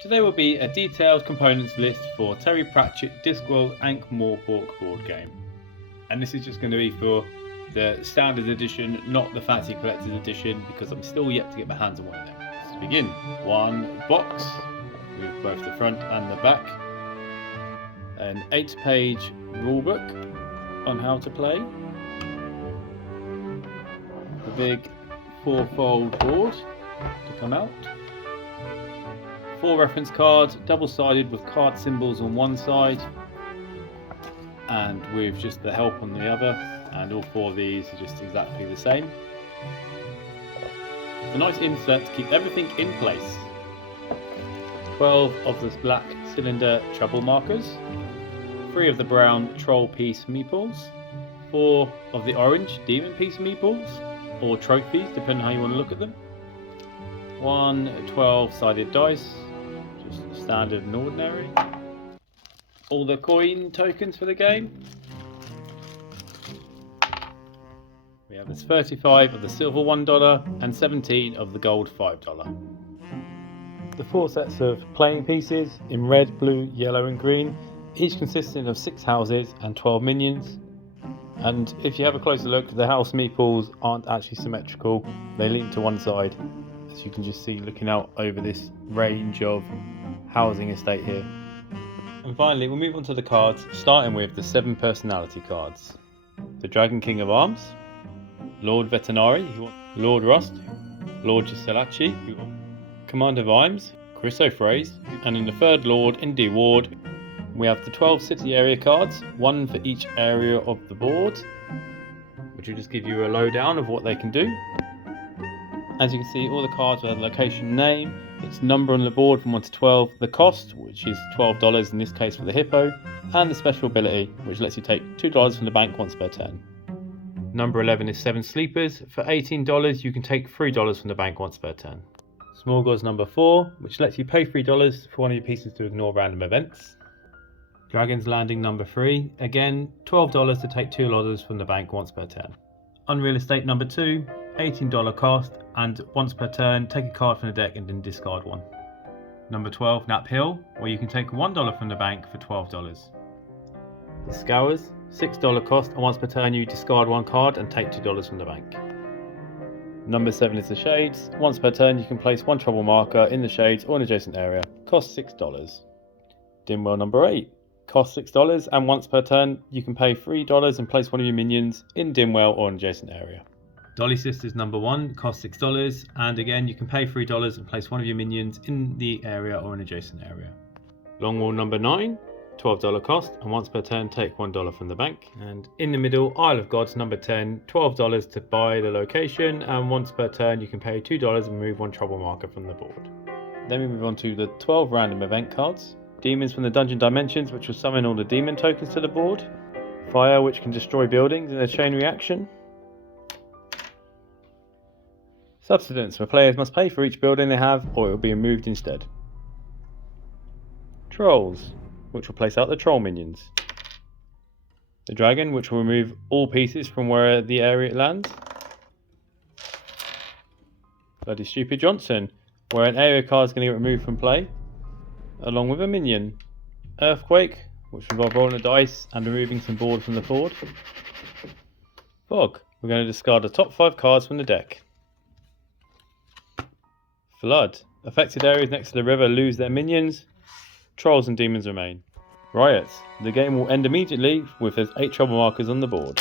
Today will be a detailed components list for Terry Pratchett Discworld Ankh-Morpork board game. And this is just going to be for the standard edition, not the fancy collector's edition, because I'm still yet to get my hands on one of them. To begin, one box with both the front and the back, an 8-page rulebook on how to play, the big 4-fold board to come out, 4 reference cards, double-sided with card symbols on one side and with just the help on the other, and all 4 of these are just exactly the same. A nice insert to keep everything in place. 12 of the black cylinder trouble markers, 3 of the brown troll piece meeples, 4 of the orange demon piece meeples, or trophies depending on how you want to look at them, 1 12-sided dice, just standard and ordinary, all the coin tokens for the game. We have this 35 of the silver $1 and 17 of the gold $5. The 4 sets of playing pieces in red, blue, yellow and green, each consisting of 6 houses and 12 minions. And if you have a closer look, the house meeples aren't actually symmetrical, they lean to one side, as you can just see looking out over this range of housing estate here. And finally we'll move on to the cards, starting with the 7 personality cards. The Dragon King of Arms, Lord Vetinari, Lord Rust, Lord Giselaci, Commander Vimes, Chris O'Frays, and in the third Lord, Indy Ward, we have the 12 city area cards, 1 for each area of the board, which will just give you a lowdown of what they can do. As you can see, all the cards with a location name, its number on the board from 1 to 12, the cost, which is $12 in this case for the hippo, and the special ability, which lets you take $2 from the bank once per turn. Number 11 is 7 sleepers. For $18 you can take $3 from the bank once per turn. Small Gods number 4, which lets you pay $3 for one of your pieces to ignore random events. Dragon's Landing number 3, again $12 to take $2 from the bank once per turn. Unreal Estate number 2, $18 cost, and once per turn take a card from the deck and then discard one. Number 12, Nap Hill, where you can take $1 from the bank for $12. The Scours, $6 cost, and once per turn you discard 1 card and take $2 from the bank. Number 7 is the Shades. Once per turn you can place 1 trouble marker in the Shades or an adjacent area. Cost $6. Dimwell number 8. Cost $6, and once per turn you can pay $3 and place one of your minions in Dimwell or an adjacent area. Dolly Sisters number 1 costs $6, and again you can pay $3 and place one of your minions in the area or an adjacent area. Longwall number 9, $12 cost, and once per turn take $1 from the bank. And in the middle, Isle of Gods number 10, $12 to buy the location, and once per turn you can pay $2 and remove 1 trouble marker from the board. Then we move on to the 12 random event cards. Demons from the Dungeon Dimensions, which will summon all the demon tokens to the board. Fire, which can destroy buildings in a chain reaction. Subsidence, where players must pay for each building they have or it will be removed instead. Trolls, which will place out the troll minions. The Dragon, which will remove all pieces from where the area it lands. Bloody Stupid Johnson, where an area card is going to get removed from play, along with a minion. Earthquake, which will involve rolling a dice and removing some board from the board. Fog, we're going to discard the top 5 cards from the deck. Flood, affected areas next to the river lose their minions. Trolls and demons remain. Riots, the game will end immediately with there's 8 trouble markers on the board.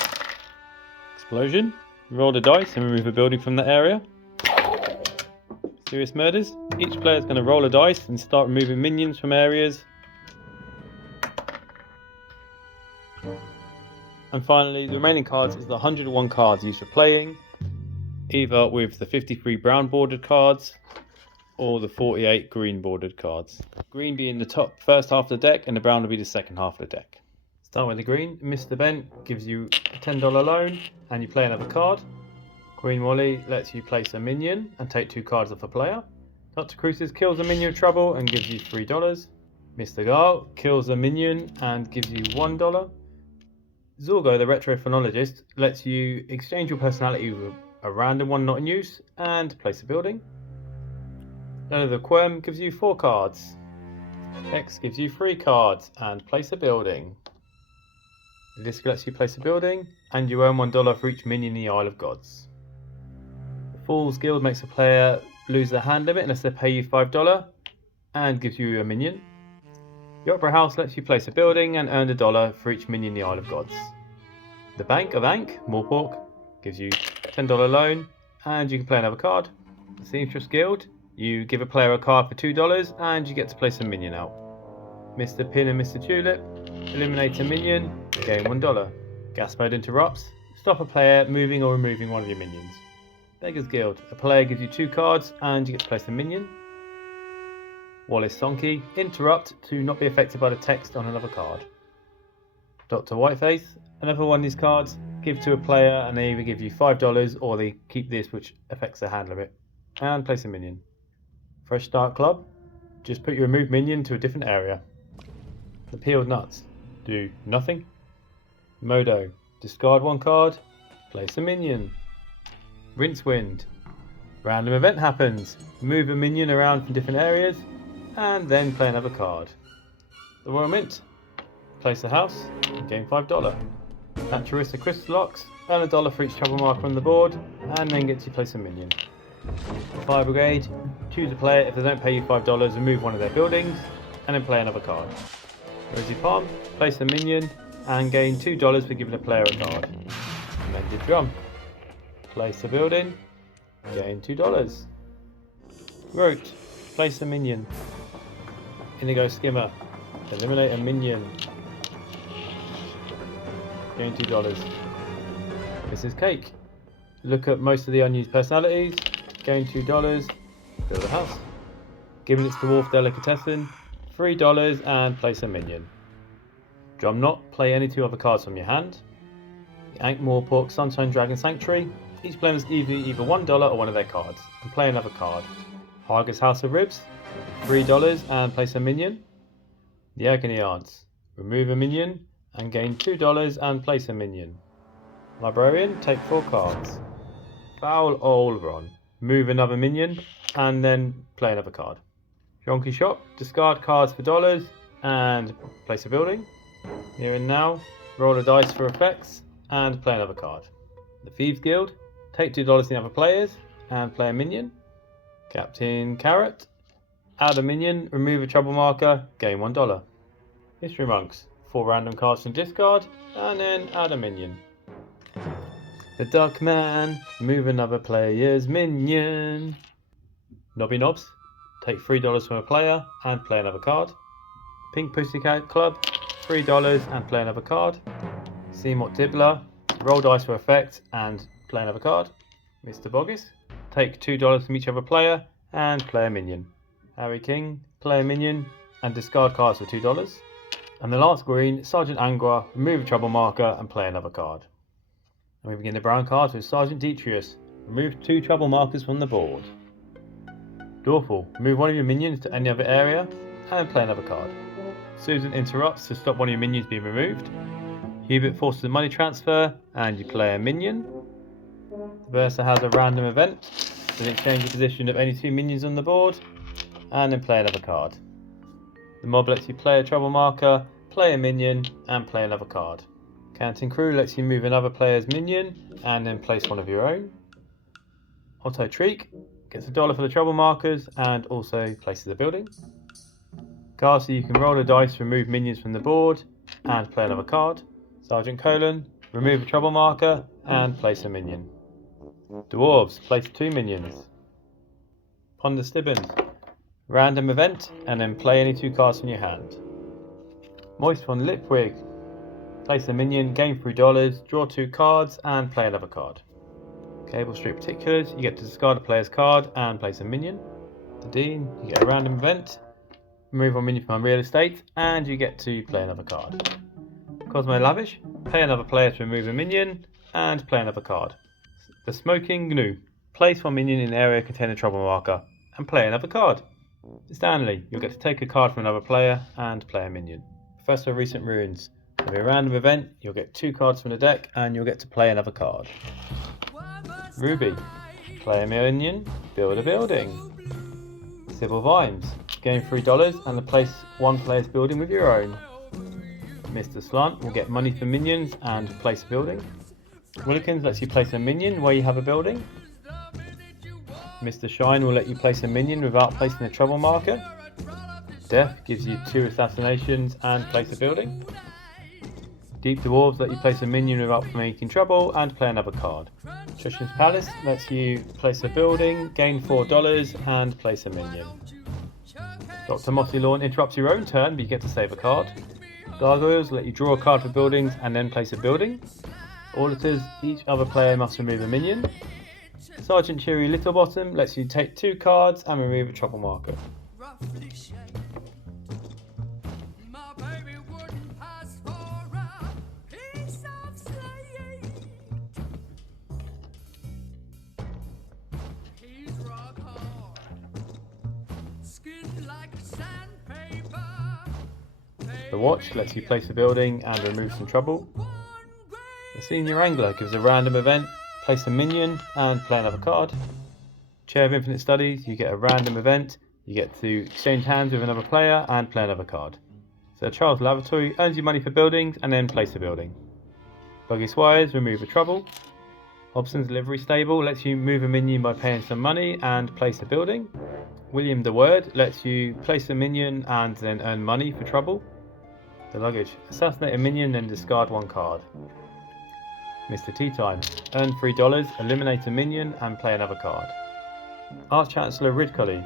Explosion, roll a dice and remove a building from the area. Serious Murders, each player is going to roll a dice and start removing minions from areas. And finally, the remaining cards is the 101 cards used for playing, either with the 53 brown bordered cards or the 48 green bordered cards. Green being the first half of the deck and the brown will be the second half of the deck. Start with the green. Mr. Bent gives you a $10 loan and you play another card. Queen Wally lets you place a minion and take 2 cards off a player. Dr. Cruces kills a minion of trouble and gives you $3. Mr. Garl kills a minion and gives you $1. Zorgo, the retro phonologist, lets you exchange your personality with a random one not in use and place a building. None of the Quem gives you 4 cards. X gives you 3 cards and place a building. The disc lets you place a building and you earn $1 for each minion in the Isle of Gods. The Fool's Guild makes a player lose their hand limit unless they pay you $5 and gives you a minion. The Opera House lets you place a building and earn $1 for each minion in the Isle of Gods. The Bank of Ankh-Morpork gives you a $10 loan and you can play another card. The Seamstress Guild, you give a player a card for $2 and you get to place a minion out. Mr. Pin and Mr. Tulip, eliminate a minion, gain $1. Gas Mode interrupts, stop a player moving or removing one of your minions. Beggars Guild, a player gives you 2 cards and you get to place a minion. Wallace Sonky, interrupt to not be affected by the text on another card. Dr. Whiteface, another one of these cards, give to a player and they either give you $5 or they keep this which affects their hand limit. And place a minion. Fresh Start Club, just put your removed minion to a different area. The Peeled Nuts, do nothing. Modo, discard 1 card, place a minion. Rincewind, random event happens, move a minion around from different areas and then play another card. The Royal Mint, place a house and gain $5. Naturista Crystal Locks, earn $1 for each trouble marker on the board and then get to place a minion. The Fire Brigade, choose a player. If they don't pay you $5, remove one of their buildings and then play another card. Rosy Palm, place a minion and gain $2 for giving a player a card. Mended Drum, place a building, gain $2. Rote, place a minion. Indigo Skimmer, eliminate a minion, gain $2. Mrs. Cake, look at most of the unused personalities, gain $2, build a house. Given its Dwarf Delicatessen, $3 and place a minion. Drum Knot, play any 2 other cards from your hand. The Ankh-Morpork Sunshine Dragon Sanctuary, each player must either $1 or one of their cards, and play another card. Harga's House of Ribs, $3 and place a minion. The Agony Aunts, remove a minion and gain $2 and place a minion. Librarian, take 4 cards. Foul Old Ron, move another minion and then play another card. Yonky Shop, discard cards for dollars and place a building. Here and Now, roll a dice for effects and play another card. The Thieves Guild, take $2 in other players and play a minion. Captain Carrot, add a minion, remove a trouble marker, gain $1. History Monks, 4 random cards from discard and then add a minion. The Duck Man, move another player's minion. Nobby Knobs, take $3 from a player and play another card. Pink Pussycat Club, $3 and play another card. Seamot Dibbler, roll dice for effect and play another card. Mr. Boggis, take $2 from each other player and play a minion. Harry King, play a minion and discard cards for $2. And the last green, Sergeant Angua, remove a trouble marker and play another card. And we begin the brown cards with Sergeant Detrius, remove 2 trouble markers from the board. Dorful, move one of your minions to any other area and play another card. Susan interrupts to stop one of your minions being removed. Hubert forces a money transfer and you play a minion. Versa has a random event, then exchange the position of any 2 minions on the board and then play another card. The mob lets you play a trouble marker, play a minion and play another card. Counting Crew lets you move another player's minion and then place one of your own. Otto Treek gets $1 for the trouble markers and also places a building. Castle, you can roll a dice, remove minions from the board and play another card. Sergeant Colon, remove a trouble marker and place a minion. Dwarves, place 2 minions. Ponder Stibbons, random event and then play any 2 cards from your hand. Moist von Lipwig, place a minion, gain $3, draw 2 cards and play another card. Cable Street Particulars, you get to discard a player's card and place a minion. The Dean, you get a random event, remove one minion from real estate and you get to play another card. Cosmo Lavish, pay another player to remove a minion and play another card. The Smoking Gnu, place one minion in the area containing a trouble marker and play another card. Stanley, you'll get to take a card from another player and play a minion. Professor of Recent Ruins, there'll be a random event, you'll get 2 cards from the deck and you'll get to play another card. Ruby, play a minion, build a building. Sybil Vimes, gain $3 and replace one player's building with your own. Mr. Slant will get money for minions and place a building. Willikins lets you place a minion where you have a building. Mr. Shine will let you place a minion without placing a trouble marker. Death gives you 2 assassinations and place a building. Deep Dwarves let you place a minion without making trouble and play another card. Trishan's Palace lets you place a building, gain $4 and place a minion. Dr. Mossy Lawn interrupts your own turn but you get to save a card. Gargoyles let you draw a card for buildings and then place a building. Auditors, each other player must remove a minion. Sergeant Cheery Littlebottom lets you take 2 cards and remove a trouble marker. The Watch lets you place a building and remove some trouble. The Senior Angler gives a random event, place a minion and play another card. Chair of Infinite Studies, you get a random event, you get to exchange hands with another player and play another card. Sir Charles Lavatory earns you money for buildings and then place a building. Buggy Squires remove a trouble. Hobson's Livery Stable lets you move a minion by paying some money and place a building. William the Word lets you place a minion and then earn money for trouble. The Luggage, assassinate a minion then discard 1 card. Mr. Tea Time, earn $3, eliminate a minion and play another card. Arch Chancellor Ridcully,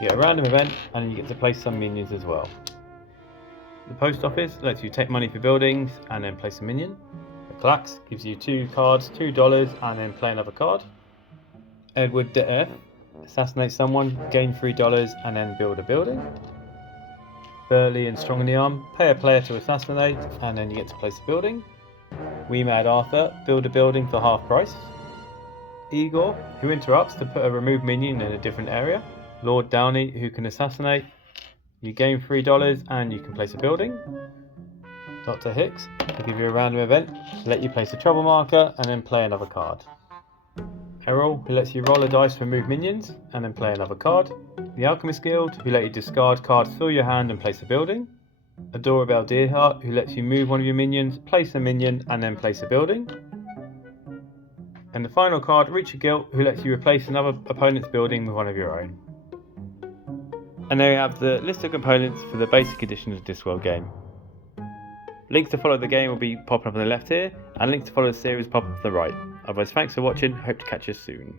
you get a random event and you get to place some minions as well. The Post Office lets you take money for buildings and then place a minion. The Clax gives you 2 cards, $2 and then play another card. Edward de F, assassinate someone, gain $3 and then build a building. Burly and Strong in the Arm, pay a player to assassinate and then you get to place a building. We Mad Arthur, build a building for half price. Igor, who interrupts to put a removed minion in a different area. Lord Downey, who can assassinate. You gain $3 and you can place a building. Dr. Hicks, will give you a random event, let you place a trouble marker and then play another card. Errol, who lets you roll a dice to remove minions and then play another card. The Alchemist Guild, who let you discard cards, fill your hand and place a building. Adorable Deerheart, who lets you move one of your minions, place a minion and then place a building. And the final card, Richard Gilt, who lets you replace another opponent's building with one of your own. And there you have the list of components for the basic edition of the Discworld game. Links to follow the game will be popping up on the left here, and links to follow the series pop up on the right. Otherwise, thanks for watching, hope to catch you soon.